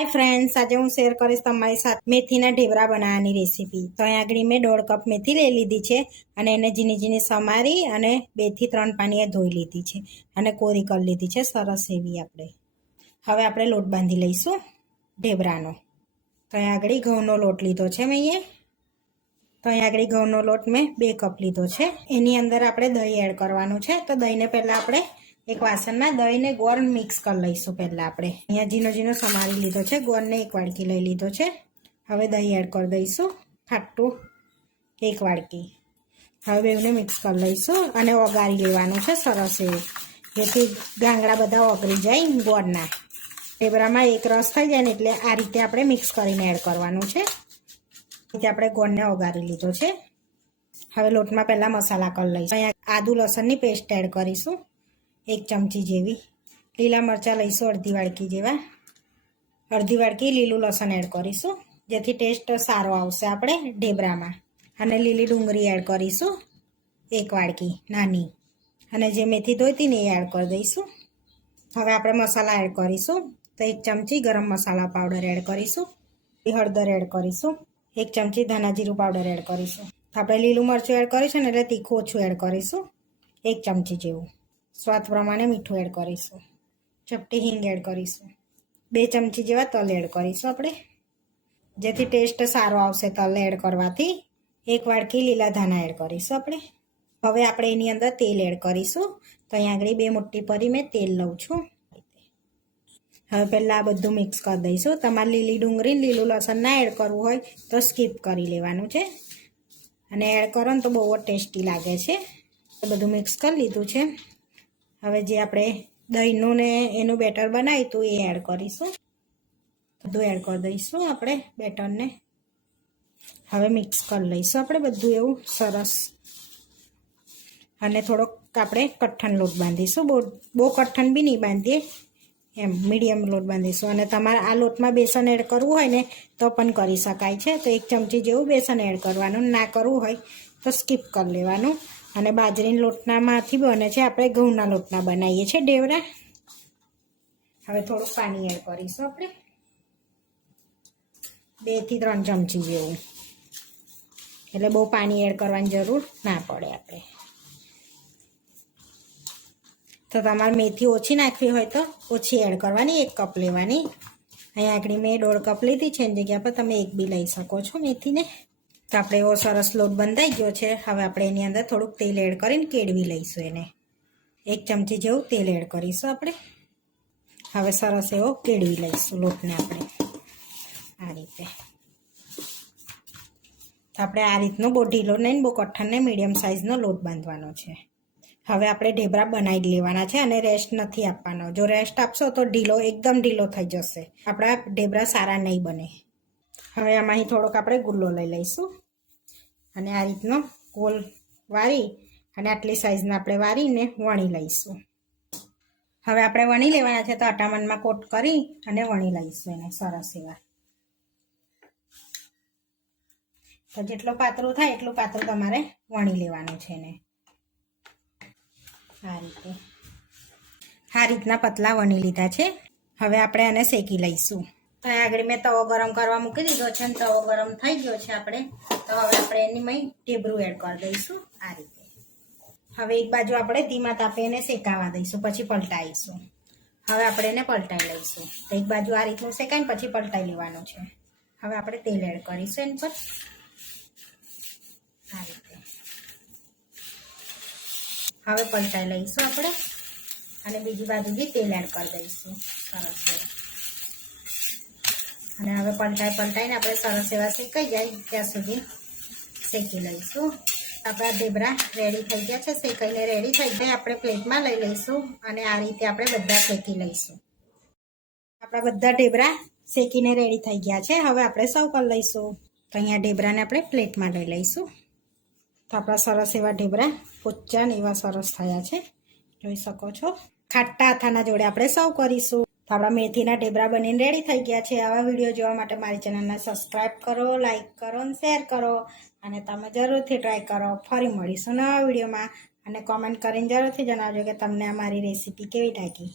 Hi friends, आज हूँ शेर करीश तमारी साथ मेथीना ढेबरा बनाववानी रेसिपी। तो अहीं आगळ मैं 1.5 कप मेथी लई लीधी छे अने एने झीणी झीणी समारी अने 2 થી 3 पाणीए धोई लीधी छे अने कोरी कर लीधी छे सरस एवी। आपणे हवे आपणे लोट बांधी लईशुं ढेबरानो। तो अहीं आगळ घऊंनो लोट लीधो छे मैं। तो अहीं आगळ घऊंनो लोट मैं 2 कप लीधो छे। एनी अंदर आपणे दही एड करवानुं छे। तो दहीने पहेला आपणे एक वासण में दही ने गोળ मिक्स कर लईशुं। पहला आपणे अहींया झीणो झीणो समारी लीधो छे। गोળ ने 1 वाडकी लई लीधो छे। हवे दही एड कर दईशुं खाटुं 1 वाडकी। हवे बेवने मिक्स कर लईशुं अने ओगारी लेवानुं छे सरस एवुं, जेथी गांगड़ा बधा ओगળી जाय गोળना। ढेबरामां एक रस थई जाय ने એટલે आ रीते आपणे मिक्स करीने एड करवानुं छे। એટલે આપણે ગોળને ઓગાળી લીધો છે। હવે લોટમાં પહેલા મસાલા કરી લઈશું। અહીંયા આદુ લસણની પેસ્ટ એડ કરીશું 1 ચમચી જેવી। લીલા મરચાં લઈશું અડધી વાડકી જેવા। અડધી વાડકી લીલું લસણ એડ કરીશું, જેથી ટેસ્ટ સારો આવશે આપણે ઢેબરામાં। અને લીલી ડુંગળી એડ કરીશું 1 વાડકી નાની, અને જે મેથી ધોઈતી ને એ એડ કરી દઈશું। હવે આપણે મસાલા એડ કરીશું। તો 1 ચમચી ગરમ મસાલા પાવડર એડ કરીશું। હળદર એડ કરીશું। 1 ચમચી ધાણા જીરું પાવડર એડ કરીશું। આપણે લીલું મરચું એડ કરીશું ને એટલે તીખું ઓછું એડ કરીશું 1 ચમચી જેવું। સ્વાદ પ્રમાણે મીઠું એડ કરીશું। ચપટી હિંગ એડ કરીશું। 2 ચમચી જેવા તલ એડ કરીશું આપણે, જેથી ટેસ્ટ સારો આવશે તલ એડ કરવાથી। 1 વાડકી લીલા ધાણા એડ કરીશું આપણે। હવે આપણે એની અંદર તેલ એડ કરીશું। તો અહીં આગળ 2 મોટી પરી મેં તેલ લઉં છું। હવે પહેલાં આ બધું મિક્સ કરી દઈશું। તમારે લીલી ડુંગળી લીલું લસણ ના એડ કરવું હોય તો સ્કીપ કરી લેવાનું છે, અને એડ કરો ને તો બહુ જ ટેસ્ટી લાગે છે। તો બધું મિક્સ કરી લીધું છે। હવે જે આપણે દહીંનું ને એનું બેટર બનાવ્યું હતું એ એડ કરીશું। બધું એડ કરી દઈશું આપણે બેટરને। હવે મિક્સ કરી લઈશું આપણે બધું એવું સરસ, અને થોડોક આપણે કઠણ લોટ બાંધીશું। બહુ કઠણ બી નહીં બાંધીએ, એમ મીડિયમ લોટ બાંધીશું। અને તમારે આ લોટમાં બેસન એડ કરવું હોય ને તો પણ કરી શકાય છે। તો 1 ચમચી જેવું બેસન એડ કરવાનું, ના કરવું હોય તો સ્કીપ કરી લેવાનું। અને બાજરીના લોટનામાંથી બને છે, આપણે ઘઉંના લોટના બનાવીએ છીએ ઢેબરા। હવે થોડુંક પાણી એડ કરીશું આપણે 2 થી 3 ચમચી જેવું, એટલે બહુ પાણી એડ કરવાની જરૂર ના પડે આપણે। તો તમારે મેથી ઓછી નાખવી હોય તો ઓછી એડ કરવાની, 1 કપ લેવાની। અહીંયા આગળ મેં 1.5 કપ લીધી છે, એની જગ્યા પર તમે 1 બી લઈ શકો છો મેથીને। તો આપણે એવો સરસ લોટ બંધાઈ ગયો છે। હવે આપણે એની અંદર થોડુંક તેલ એડ કરીને કેળવી લઈશું એને। 1 ચમચી જેવું તેલ એડ કરીશું આપણે। હવે સરસ એવો કેળવી લઈશું લોટને આપણે આ રીતે। તો આપણે આ રીતનો બહુ ઢીલો નહીં, બહુ કઠણ નહીં, મીડિયમ સાઇઝનો લોટ બાંધવાનો છે। હવે આપણે ઢેબરા બનાવી લેવાના છે, અને રેસ્ટ નથી આપવાનો। જો રેસ્ટ આપશો તો ઢીલો એકદમ ઢીલો થઈ જશે, આપણા ઢેબરા સારા નહીં બને। હવે આમાંથી થોડોક આપણે ગુલ્લો લઈ લઈશું, અને આ રીતનો ગોલ વારી અને આટલી સાઈઝના આપણે વારીને વણી લઈશું। હવે આપણે વણી લેવાના છે। તો અટામણમાં કોટ કરી અને વણી લઈશું એને સરસ એવા। તો જેટલો પાતળું થાય એટલું પાતળું તમારે વણી લેવાનું છે એને આ રીતે। આ રીતના પતલા વણી લીધા છે। હવે આપણે આને શેકી લઈશું। તો આગળ મેં તવો ગરમ કરવા મૂકી દીધો છે, અને તવો ગરમ થઈ ગયો છે આપણે। તો હવે આપણે એની મેં ઢેબરું એડ કરી દઈશું આ રીતે। હવે એક બાજુ આપણે ધીમા તાપે એને શેકાવા દઈશું, પછી પલટાઈશું। હવે આપણે એને પલટાઈ લઈશું। તો એક બાજુ આ રીતનું શેકાઈને પછી પલટાઈ લેવાનું છે। હવે આપણે તેલ એડ કરીશું એની પર આ રીતે। હવે પલટાઈ લઈશું આપણે, અને બીજી બાજુથી તેલ એડ કરી દઈશું સરસ એવા। અને હવે પલટાઈને આપણે સરસ એવા શેકાઈ જાય ત્યાં સુધી શેકી લઈશું। આપણા ઢેબરા રેડી થઈ ગયા છે, શેકાઈને રેડી થઈ જાય। આપણે પ્લેટમાં લઈ લઈશું, અને આ રીતે આપણે બધા શેકી લઈશું। આપણા બધા ઢેબરા શેકીને રેડી થઈ ગયા છે। હવે આપણે સર્વ કરી લઈશું। તો અહીંયા ઢેબરાને આપણે પ્લેટમાં લઈ લઈશું। તો આપણા સરસ એવા ઢેબરા પોચા ને એવા સરસ થયા છે, જોઈ શકો છો। ખાટા અથાના જોડે આપણે સર્વ કરીશું। તો આપણા મેથીના ઢેબરા બનીને રેડી થઈ ગયા છે। આવા વિડીયો જોવા માટે મારી ચેનલને સબસ્ક્રાઈબ કરો, લાઈક કરો અને શેર કરો, અને તમે જરૂરથી ટ્રાય કરો। ફરી મળીશું નવા વિડીયોમાં, અને કોમેન્ટ કરીને જરૂરથી જણાવજો કે તમને અમારી રેસીપી કેવી લાગી।